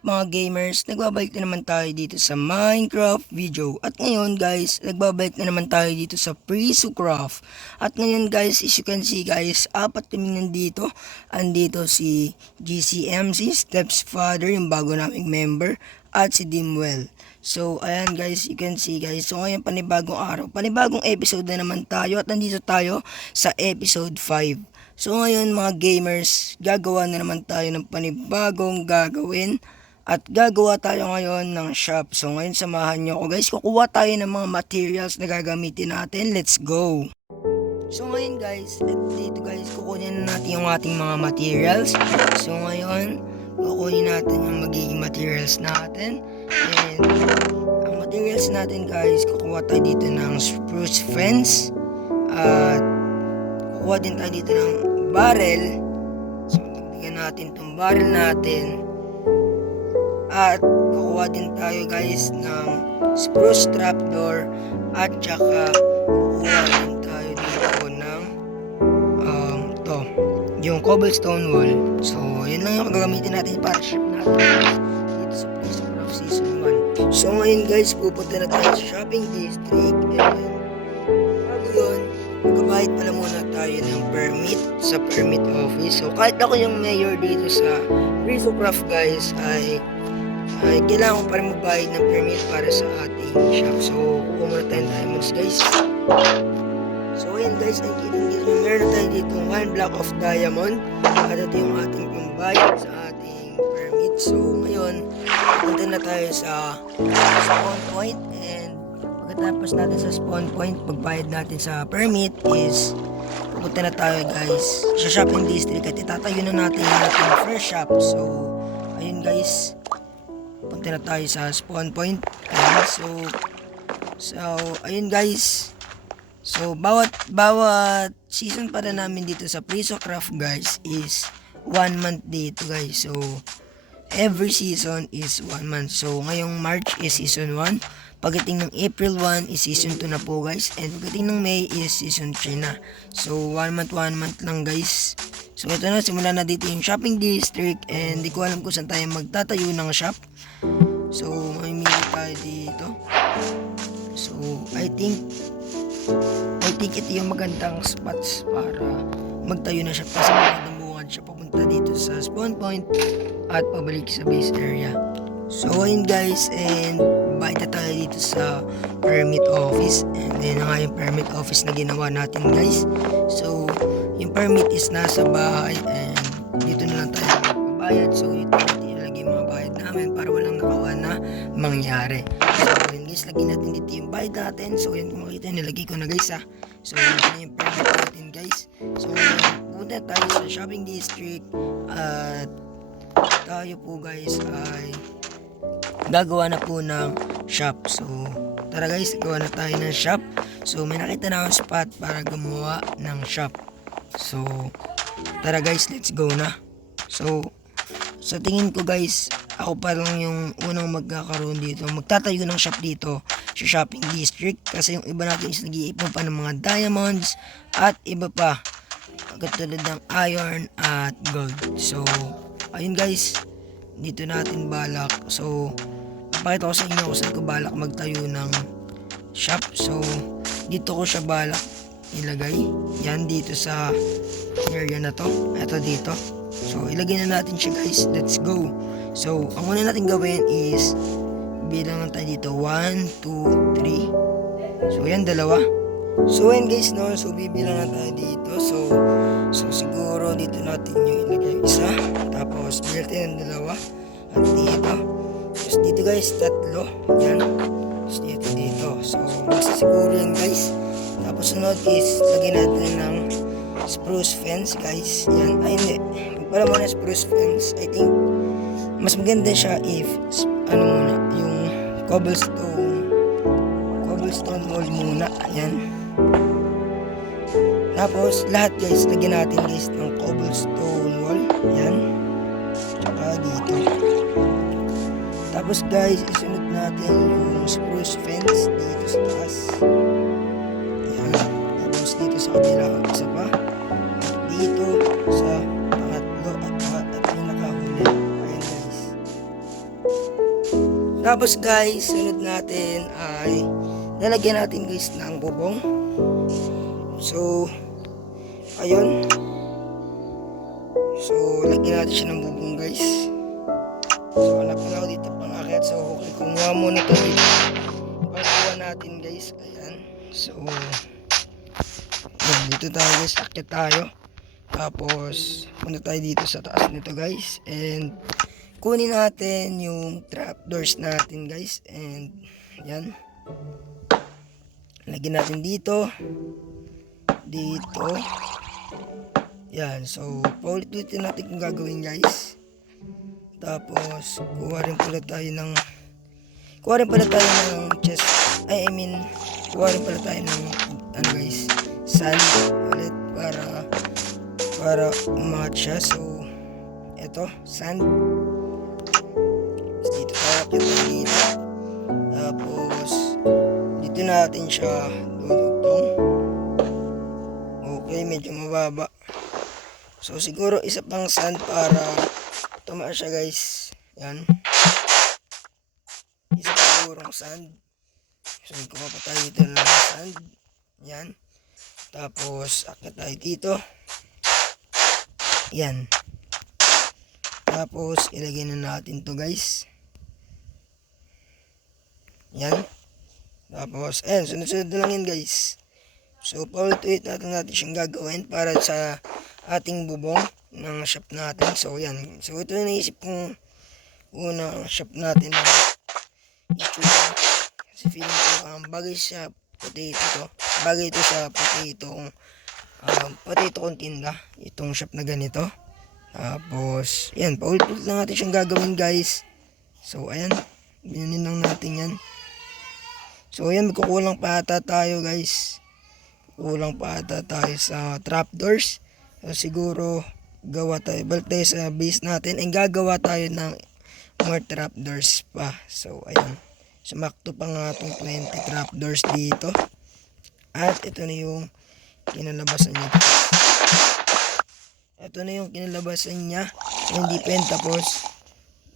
Mga gamers, nagbabalik na naman tayo dito sa Minecraft video. At ngayon guys, nagbabalik na naman tayo dito sa Prisocraft. At ngayon guys, as you can see guys, apat kami nandito. Andito si GCMC, Steps Father, yung bago naming member, at si Dimwell. So ayan guys, you can see guys. So ngayon panibagong araw, panibagong episode na naman tayo. At nandito tayo sa episode 5. So ngayon mga gamers, gagawa na naman tayo ng panibagong gagawin. At gagawa tayo ngayon ng shop. So ngayon samahan nyo ako guys. Kukuha tayo ng mga materials na gagamitin natin. Let's go! So ngayon guys, at dito guys, kukunin na natin yung ating mga materials. So ngayon, kukunin natin yung magiging materials natin. And ang materials natin guys, kukuha tayo dito ng spruce fence. At kukuha din tayo dito ng barrel. So nagdigan natin itong barrel natin. At kukuha din tayo guys ng spruce trapdoor at saka kukuha din tayo dito ng yung cobblestone wall. So yun lang yung gagamitin natin para shop natin dito sa Prisocraft Season 1. So ngayon guys, pupunta na tayo sa shopping district. And bago yun, magbabayad pala muna tayo ng permit sa permit office. So kahit ako yung mayor dito sa Prisocraft guys, ay kailangan ko pa rin magbayad ng permit para sa ating shop. So, kukuha muna tayo ng diamonds guys. So, ayan guys, nakikita nyo meron tayo dito 1 block of diamond. At ito yung ating pambayad sa ating permit. So, ngayon, punta na tayo sa spawn point. And pagkatapos natin sa spawn point, pagbayad natin sa permit is pupunta na tayo guys sa shopping district at itatayo na natin yung ating first shop. So, ayun guys, punta na tayo sa spawn point. Ayan, so ayun guys. So bawat season para namin dito sa Prisocraft guys is 1 month dito guys. So every season is 1 month. So ngayong March is season 1. Pagdating ng April 1 is season 2 na po guys. And pagdating ng May is season 3 na. So 1 month lang guys. So ito na, simulan na dito yung shopping district. And di ko alam kung saan tayo magtatayo ng shop. So mamimili tayo dito. So I think ito yung magandang spots para magtayo na shop. Kasi magdamukad siya papunta dito sa spawn point at pabalik sa base area. So ayun guys, and bayad na tayo dito sa permit office. And then nga yung permit office na ginawa natin guys. So yung permit is nasa bahay and dito na lang tayo magbabayad. So ito natin ilagay mga bayad namin para walang nakawa na mangyari. So yun guys, lagyan natin dito yung bayad natin. So yun, kung makita nilagay ko na guys ha. So yun na yung permit natin guys. So punta tayo sa shopping district. At tayo po guys ay gagawa na po ng shop. So tara guys, gawa na tayo ng shop. So may nakita na akong spot para gumawa ng shop. So tara guys, let's go na. So sa tingin ko guys, ako pa lang yung unang magkakaroon dito, magtatayo ng shop dito sa shopping district. Kasi yung iba natin is nag-iipon pa ng mga diamonds at iba pa katulad ng iron at gold. So ayun guys, dito natin balak. So papakita ko sa inyo kung saan ko balak magtayo ng shop. So dito ko siya balak ilagay. Yan dito sa area na to. Ito dito. So ilagay na natin siya guys. Let's go. So ang una natin gawin is bilang lang tayo dito 1, 2, 3. So yan, dalawa. So yan guys no. So bibilang na tayo dito. So siguro dito natin yung ilagay isa. Tapos bilang tayo ng dalawa. At dito. Tapos dito guys, tatlo. Yan. Tapos dito. So basta siguro yan guys. Tapos sunod is lagyan natin ng spruce fence guys. Yan. Ay hindi. Pagpala muna spruce fence. I think mas maganda siya if muna yung cobblestone wall muna. Yan. Tapos lahat guys, lagyan natin guys ng cobblestone wall. Yan. Tsaka dito. Tapos guys, isunod natin yung spruce fence dito sa taas. Yan. Tapos dito sa kabila, isa pa. At dito sa pangatlo at pinakahuli. Ayan guys. Tapos guys, sunod natin ay lalagyan natin guys ng bubong. So, ayun. So, lagyan natin siya ng bubong guys. So, hanap na ako dito pang akit. So, okay, kumuha muna ito dito. Pagkuha natin guys. Ayan. So, dito tayo guys. Akit tayo. Tapos, punta tayo dito sa taas nito guys. And, kunin natin yung trapdoors natin guys. And, yan. Lagyan natin dito. Dito. Yan. So, paulit-ulitin natin kung gagawin guys. Tapos, kuha rin pala tayo ng chest. Kuha rin pala tayo ng, ano guys, sand ulit para umangat siya. So, eto, sand. Dito tayo dito. Tapos, dito natin siya dudugtong. Okay, medyo mababa. So, siguro isa pang sand para tumaas siya guys. Yan. Isa pang sigurong sand. So, kuha pa tayo dito ng sand. Yan. Tapos, akit tayo dito. Yan. Tapos, ilagay na natin to guys. Yan. Tapos, ayan, sunod-sunod na lang yan guys. So, paulit-ulit natin siyang gagawin para sa ating bubong ng shop natin. So, yan. So, ito yung naisip kong unang shop natin na itsura. Kasi feeling ko, bagay sa potato to. Bagay ito sa potato kong tinda. Itong shop na ganito. Tapos, yan. Paulit-ulit lang natin siyang gagawin guys. So, ayan. Binanin lang natin yan. So, ayan. Magkukulang pa ata tayo guys. Kulang pa ata tayo sa trapdoors. So, siguro, balik tayo sa base natin. And gagawa tayo ng more trapdoors pa. So, ayan. Sumakto pa nga itong 20 trapdoors dito. At ito na yung kinalabasan niya. Ito na yung kinalabasan niya. So, hindi pentapos.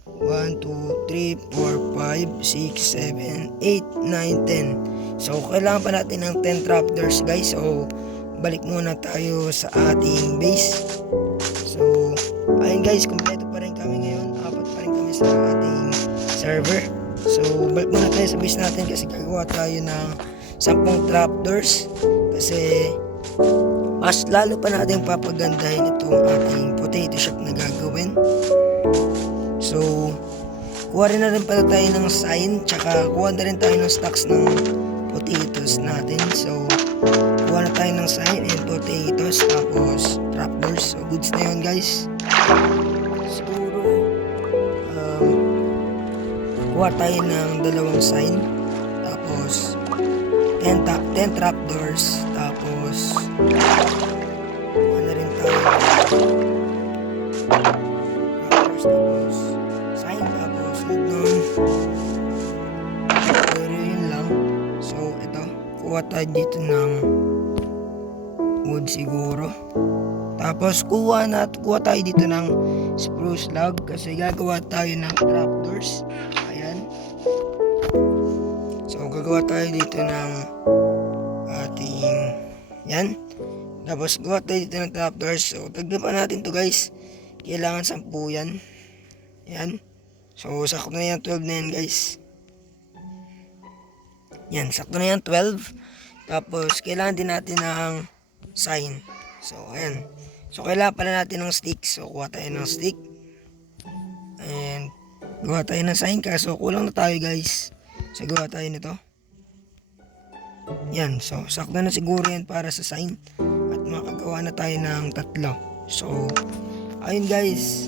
1, 2, 3, 4, 5, 6, 7, 8, 9, 10. So, kailangan pa natin ng 10 trapdoors guys. So, balik muna tayo sa ating base. So, ayun guys, kompleto pa rin kami ngayon. 4 pa rin kami sa ating server. So, balik muna tayo sa base natin kasi gagawa tayo ng 10 trapdoors. Kasi, mas lalo pa natin papagandahin itong ating potato shop na gagawin. So, kuha rin na rin pala tayo ng sign. Tsaka, kuha na rin tayo ng stocks ng potatoes natin. So, kuha na tayo ng sign and potatoes. Tapos, trapdoors. So, goods na yun guys. Siguro, kuha tayo ng 2 sign. Tapos, 10 trapdoors. Tapos, kuha na rin tayo trapdoors. Tapos, sign. Tapos, doon. Pero yun lang. So, ito. Kuha tayo dito ng wood siguro. Tapos, kuha tayo dito ng spruce log kasi gagawa tayo ng trapdoors. Ayan. So, gagawa tayo dito ng ating yan. Tapos, gawa tayo dito ng trapdoors. So, tagda pa natin to guys. Kailangan 10 yan. Yan. So, sakto na yan 12 na yan guys. Yan, sakto na yan 12. Tapos, kailangan din natin ng sign. So, ayan. So, kailangan pala natin ng stick. So, kuha tayo ng stick. And, gawa tayo ng sign. Kaso, kulang na tayo guys. So, gawa tayo nito. Yan. So, sakto na siguro yan para sa sign. At makagawa na tayo ng 3. So, ayun guys.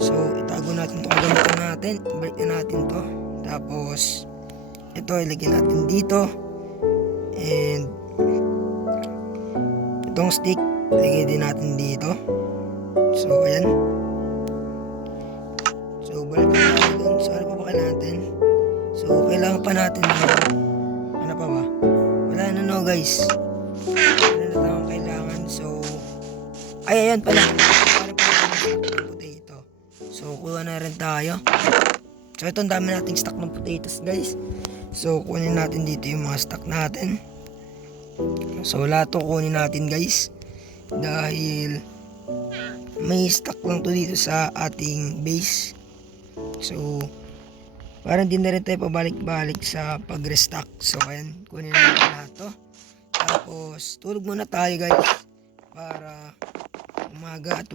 So, itago natin ito. Gamitin natin. Balik na natin to. Tapos, ito, ilagyan natin dito. And, itong stick, ilagay din natin dito. So, ayan. So, balik na natin dun. So, ano pa ba kailangan natin? So, kailangan pa natin ano pa ba? Wala na no guys. Wala na tayong kailangan. So, ay, ayan pala. Para pa natin potato. So, kuha na rin tayo. So ito, ang dami nating stock ng potatoes guys. So kunin natin dito yung mga stock natin. So lahat to kunin natin guys. Dahil may stock lang to dito sa ating base. So parang di na rin tayo pabalik-balik sa pag-restock. So ayan, kunin natin lahat to. Tapos tulog muna tayo guys. Para umaga at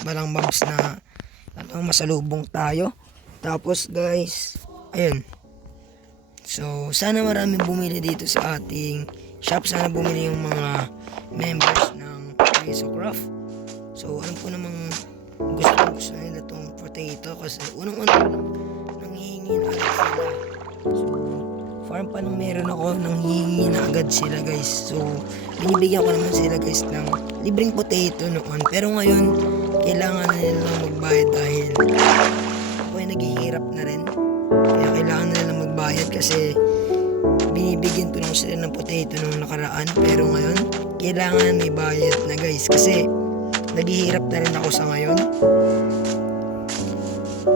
walang mobs na masalubong tayo. Tapos guys, ayun. So sana maraming bumili dito sa ating shop. Sana bumili yung mga members ng Craft. So alam ko namang gusto nila tong potato kasi unang-una pa lang nanghihingi na agad sila. So farm pa nung meron ako, nanghihingi na agad sila guys. So binibigyan ko naman sila guys ng libreng potato noon. Pero ngayon kailangan na nila magbayad dahil ako ay naghihirap na rin. Kaya kailangan na nila magbayad kasi binibigyan ko lang sila ng potato nung nakaraan. Pero ngayon kailangan may bayad na guys kasi naghihirap na rin ako sa ngayon.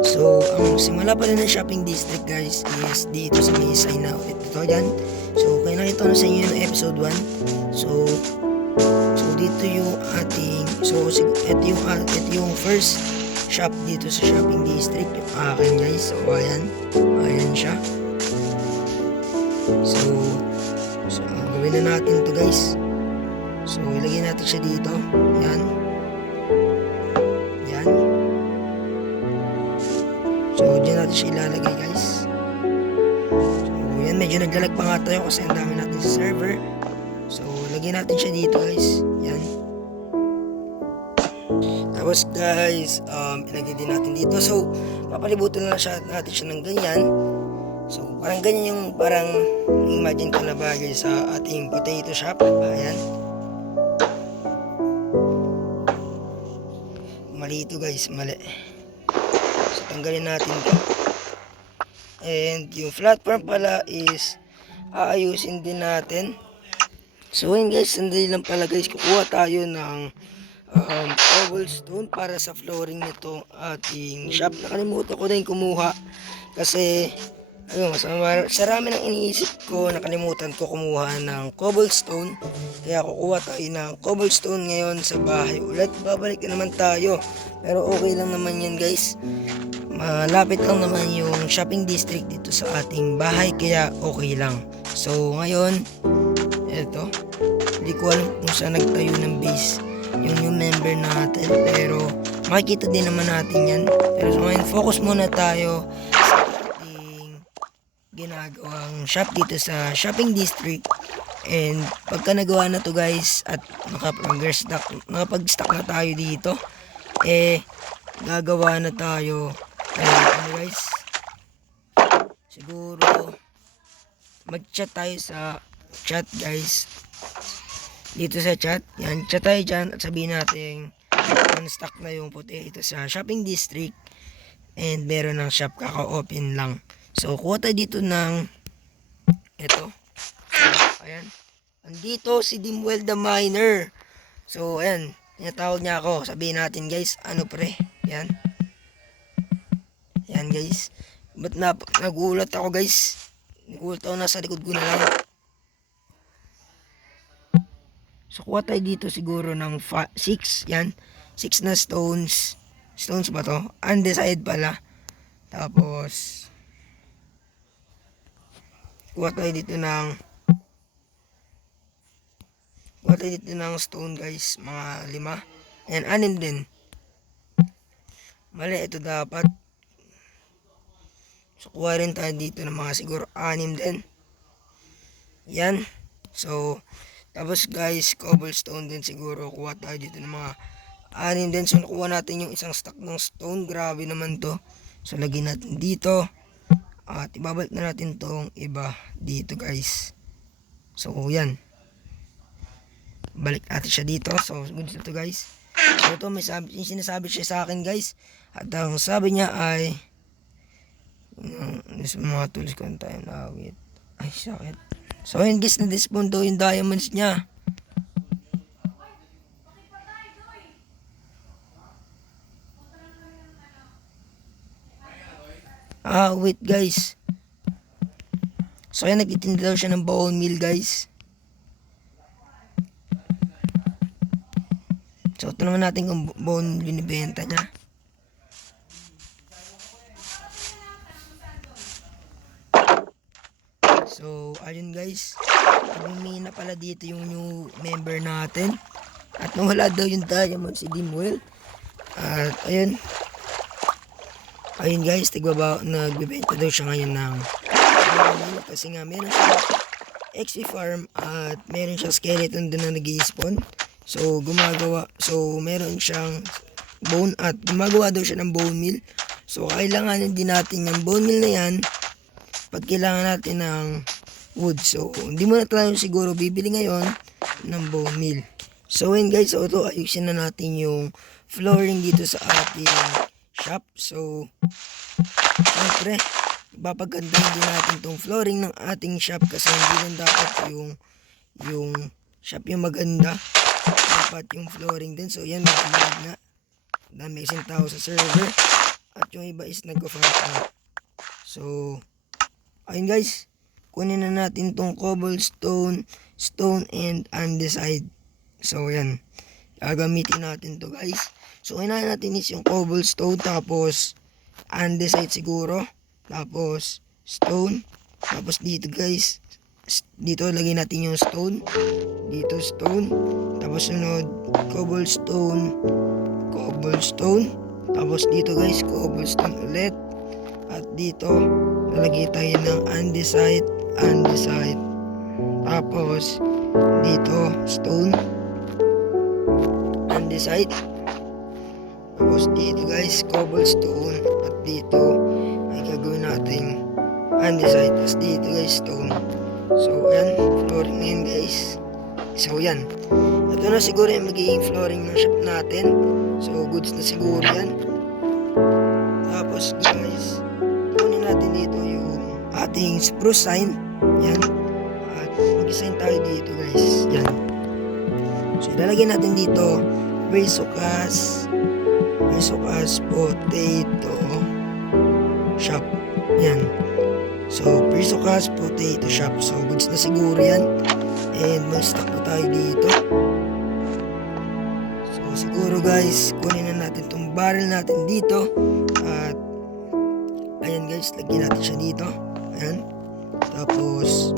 So ang simula pala ng shopping district guys is dito sa may sign na ito dyan. So kaya nakita ko na sa inyo yung episode 1. So dito yung ating ito yung first shop dito sa shopping district, yung akin guys. So ayan siya. So gawin na natin to guys. So ilagay natin siya dito. Yan. So dyan natin siya ilalagay guys. So yan, medyo naglalag pa nga tayo kasi ang dami natin sa server. So lagyan natin siya dito guys. Yan. Tapos guys, ilagay din natin dito. So papalibutan na natin siya ng ganyan. So parang ganyan yung imagine ko na bagay sa ating potato shop. Ayan. Mali ito guys, mali. So tanggalin natin ito. And yung platform pala is aayusin din natin. So yun guys, sandali lang pala guys, kukuha tayo ng cobblestone para sa flooring nito ating shop. Nakalimutan ko din kumuha kasi ayun, sa rami ng iniisip ko, nakalimutan ko kumuha ng cobblestone. Kaya kukuha tayo ng cobblestone ngayon sa bahay ulit. Babalik na naman tayo. Pero okay lang naman yan guys. Malapit lang naman yung shopping district dito sa ating bahay. Kaya okay lang. So ngayon, eto. Hindi ko alam kung saan nagtayo ng base yung new member natin. Pero makikita din naman natin yan. Pero so ngayon, focus muna tayo ginagawang shop dito sa shopping district. And pagka nagawa na to guys at nakapag-stock na tayo dito, gagawa na tayo guys, siguro mag-chat tayo sa chat guys, dito sa chat. Yan, chat tayo dyan at sabihin natin stock na yung potato sa shopping district and meron ng shop, kaka-open lang. So, kuha tayo dito ng ito. So, ayan. Andito si Dimwell the Miner. So, ayan. Tinatawag niya ako. Sabihin natin guys, ano pre? Ayan. Ayan guys. Ba't nagulat ako guys? Nagulat ako, nasa likod ko na lang. So, kuha tayo dito siguro ng 6. Yan. 6 na stones. Stones ba to? Undecided pala. Tapos kuha tayo dito ng stone guys, mga 5. And 6 din. Mali, ito dapat. So kuha rin tayo dito ng mga siguro 6 din. Yan. So tapos guys, cobblestone din siguro. Kuha tayo dito ng mga 6 din. So nakuha natin yung isang stack ng stone. Grabe naman to. So lagyan natin dito. At ibabalik na natin tong iba dito guys. So yan. Balik natin siya dito. So good na to guys. So ito may sinasabi siya sa akin guys. At ang sabi niya ay mga tools ko tayo nawit. Ay sakit. So yun guys, na-dispon daw yung diamonds niya. Wait guys. So ayan, nagtitinda daw siya ng bone meal guys. So ito naman natin kung bone meal binibenta niya. So ayun guys, nagmimina pala dito yung new member natin. At nawala daw yung diamond si Dimwell. At ayun. Ayun guys, nagbibenta daw siya ngayon ng kasi nga meron siya XP farm at meron siya skeleton doon na nag-i-spawn. So meron siyang bone at gumagawa daw siya ng bone meal. So kailangan din natin yung bone meal na yan pag kailangan natin ng wood. So hindi muna tayo siguro bibili ngayon ng bone meal. So ayun guys, ito ayusin na natin yung flooring dito sa ating shop. So syempre ipapagandahin din natin tong flooring ng ating shop kasi hindi lang dapat yung shop yung maganda, dapat yung flooring din. So yan, nagkalag nga, dami kasing tao sa server at yung iba is nagka-farm out. So ayun guys, kunin na natin tong cobblestone, stone and andesite. So yan, gagamitin natin to guys. So unahin natin is yung cobblestone, tapos andesite siguro, tapos stone, tapos dito guys, dito lagay natin yung stone, dito stone, tapos sunod cobblestone, tapos dito guys cobblestone ulit, at dito lalagay tayo ng andesite, tapos dito stone, andesite, tapos dito guys cobblestone, at dito ay gagawin natin andesite, tapos dito guys stone. So ayan, flooring na yun guys. So yan, ito na siguro yung magiging flooring ng shop natin. So goods na siguro yan. Tapos guys, kunin natin dito yung ating spruce sign. Yan, at mag-sign tayo dito guys. Yan, so ilalagay natin dito Brazucas Potato Shop. Yan, so Brazucas Potato Shop. So goods na siguro yan, and mag-stock na tayo dito. So siguro guys, kunin na natin tong barrel natin dito, at ayan guys, lagyan natin siya dito. Ayan, tapos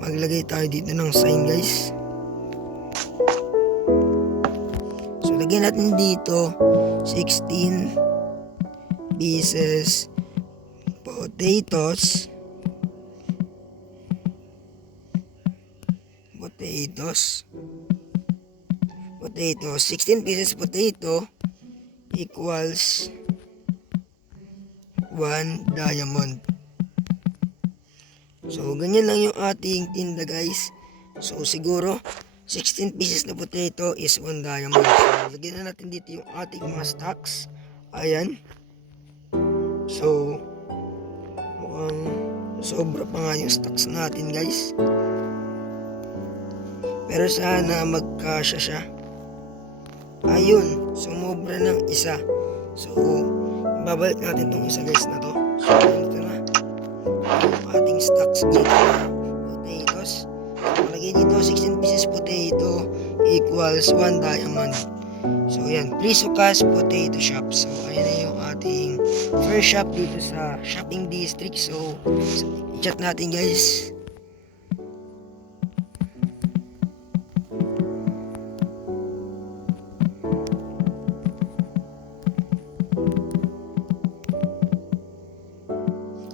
maglagay tayo dito ng sign guys. So lagyan natin dito 16 pieces potatoes, 16 pieces potato equals 1 diamond. So ganyan lang yung ating tinda guys. So siguro 16 pieces na potato is 1 diamond. So lagyan na natin dito yung ating mga stocks. Ayan, so mukhang sobra pa nga yung stocks natin guys, pero sana magkasya siya. Ayun, sumobra ng isa. So babalik natin tong isa guys na to. So ito na yung ating stocks dito na potatoes. So malagay dito 16 pieces potato equals 1 diamond. So yan, Brazucas Potato Shop. So ayan na yung ating first shop dito sa shopping district. So i-chat natin guys.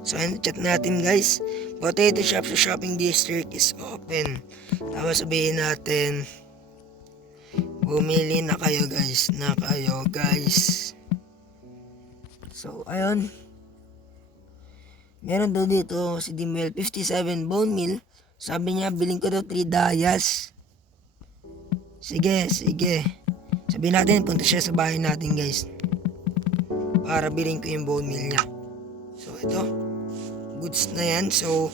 So ayan, chat natin guys. Potato shop sa shopping district is open. Tapos sabihin natin, bumili na kayo guys. So ayun, meron daw dito si Dimwell 57 bone meal. Sabi niya bilhin ko daw 3 dayas. Sige, sabihin natin punta siya sa bahay natin guys para bilhin ko yung bone meal niya. So ito, goods na yan. So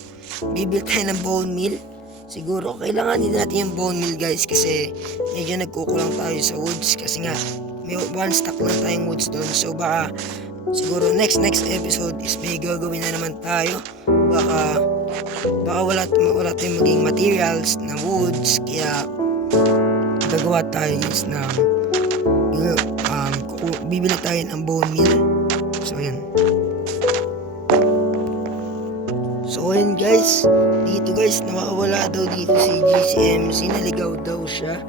bibili tayo ng bone meal. Siguro kailangan din natin yung bone meal guys, kasi medyo nagkukulang tayo sa woods, kasi nga may one stock lang tayong woods doon. So baka siguro next episode is may gagawin na naman tayo. Baka wala tayong maging materials na woods, kaya gagawa tayo guys ng bibili tayo ng bone meal. So yan. So ayun guys, dito guys nawawala daw dito si GCMC, naligaw daw siya.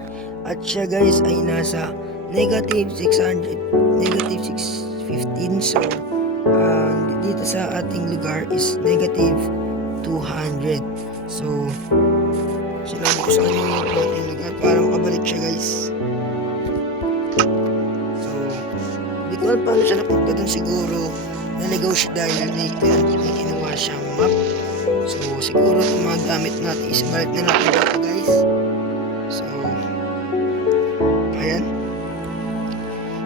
At siya guys ay nasa negative 600, negative 615. So dito sa ating lugar is negative 200. So sinabi ko sa kanya yung ating lugar para makabalik siya guys. So hindi ko alam paano siya napunta dun, siguro naligaw siya dahil may kinuha siyang map. So siguro itong mga gamit natin is balik na natin dito guys. So ayan,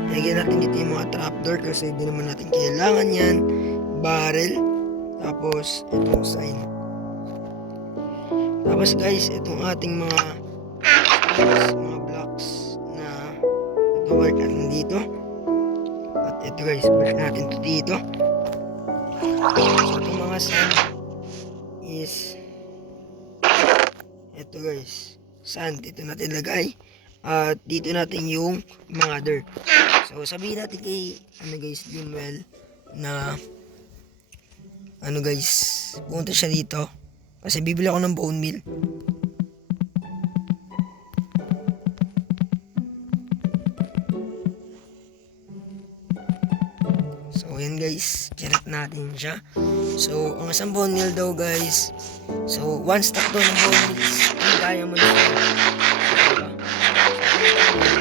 lagyan natin dito yung mga trapdoor kasi hindi naman natin kailangan yan. Barrel, tapos itong sign. Tapos guys, itong ating mga blocks na nag-work natin dito. At ito guys, balik natin ito dito. So itong mga sign is ito guys, sand, dito natin lagay. At dito natin yung mga dirt. So sabihin natin kay guys, Limwell na guys, pumunta siya dito kasi bibili ako ng bone meal. So yan guys, charot natin siya. So ang isang bone meal daw guys, so one stack daw ng bone meal is 3 diamonds.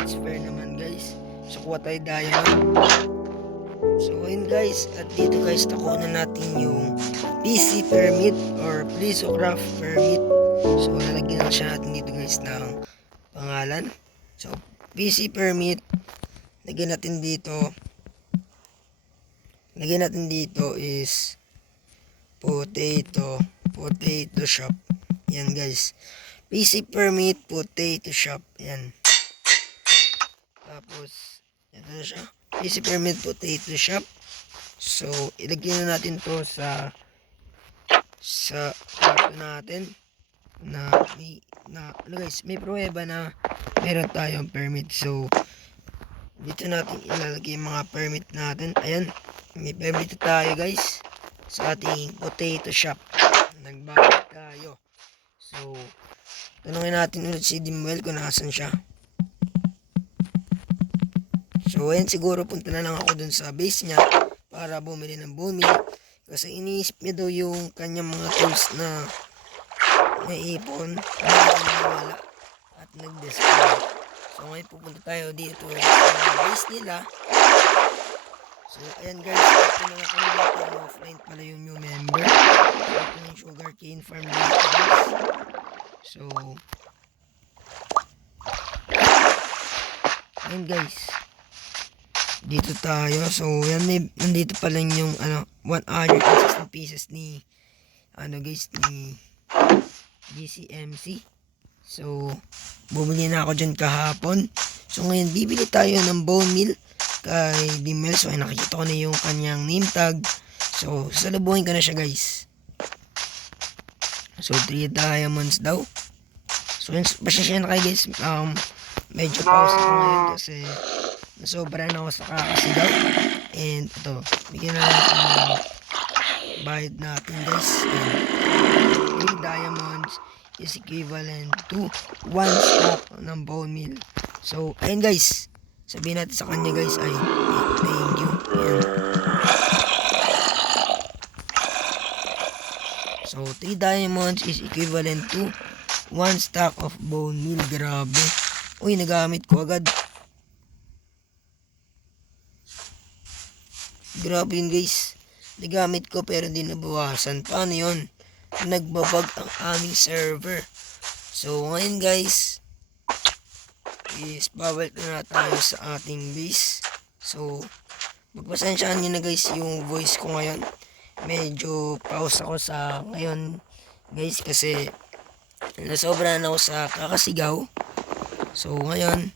It's fair naman guys. So kuha tayo diamond. So ayun guys, at dito guys nakuha na natin yung PC permit or Plisocraft permit. So lalagyan na siya natin dito guys ng pangalan. So PC permit, lagyan natin dito is potato shop. Yan guys, PC permit potato shop. Yan. Tapos ito na siya, PC permit potato shop. So ilagay na natin to sa kwarto natin na guys, may pruweba na meron tayong permit. So dito natin ilalagay yung mga permit natin. Ayan, may permit tayo guys sa ating potato shop. Nagbayad tayo. So tanungin natin ulit si Dimwell kung nasan siya. So ayan, siguro punta na lang ako dun sa base niya para bumili ng bone meal. Kasi iniisip niya daw yung kanyang mga tools na naipon na nawala at nag-destroy. So ngayon pupunta tayo dito sa base nila. So ayan guys, ito na lang kami dito. Offline pala yung new member. Ito yung sugarcane farm dito guys. So ayan guys, dito tayo. So yan, nandito pa lang yung 116 pieces ni guys, ni GCMC. So bumili na ako dyan kahapon. So ngayon bibili tayo ng bone meal kay Dimel. So ay nakikita ko na yung kanyang name tag. So sasalubuhin ko na siya guys. So 3 diamonds daw. So yun, pasensya na kayo guys, medyo pause ako ngayon kasi nasobra na ako sa kakasigaw. And ito, bigyan na natin ng bayad natin guys. And 3 diamonds is equivalent to 1 stack ng bone meal. So ayun guys, sabihin natin sa kanya guys ay thank you. Ayan. So 3 diamonds is equivalent to 1 stack of bone meal. Grabe. Uy, nagamit ko agad. Grabe yun guys, nagamit ko pero hindi nabawasan. Paano yun? Nagbabag ang aming server. So ngayon guys is babalik na tayo sa ating base. So magpasensyaan nyo na guys yung voice ko ngayon. Medyo pause ako sa ngayon guys kasi nasobra na ako sa kakasigaw. So ngayon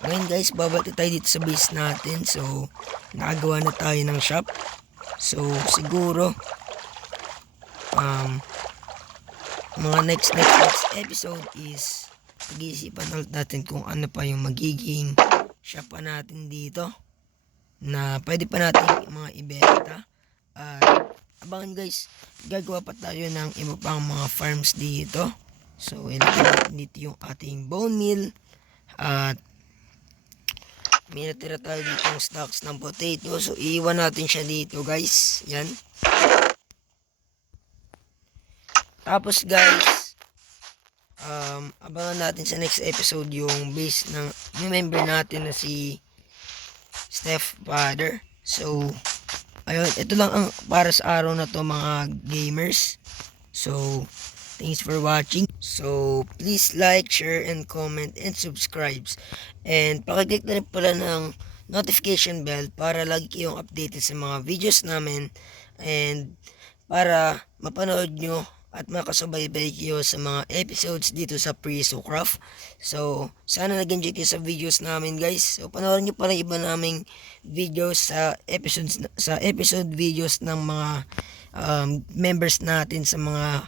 Ngayon guys, babalik tayo dito sa base natin. So, nakagawa na tayo ng shop. So, siguro, mga next episode is pag-iisipan ulit natin kung ano pa yung magiging shop pa natin dito na pwede pa natin mga ibenta. At abangan guys, gagawa pa tayo ng iba pang mga farms dito. So, ilagay natin dito yung ating bone meal. At may natira tayo dito yung stocks ng potato. So, iiwan natin siya dito guys. Yan. Tapos guys, abangan natin sa next episode yung base ng yung member natin na si Steph Father. So, ayun, ito lang ang para sa araw na to mga gamers. So, thanks for watching. So, please like, share, and comment, and subscribe. And pakiclick na rin pala ng notification bell para lagi kayong updated sa mga videos namin. And para mapanood nyo at makasubaybay kayo sa mga episodes dito sa Prisocraft. So, sana nag-enjoy kayo sa videos namin guys. So, panoorin nyo pala iba naming videos sa episode videos ng mga members natin sa mga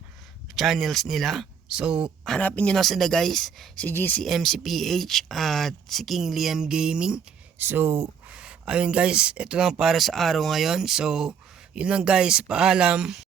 channels nila. So, hanapin nyo na sila guys, si GCMCPH at si King Liam Gaming. So, ayun guys, ito lang para sa araw ngayon. So, yun lang guys, paalam.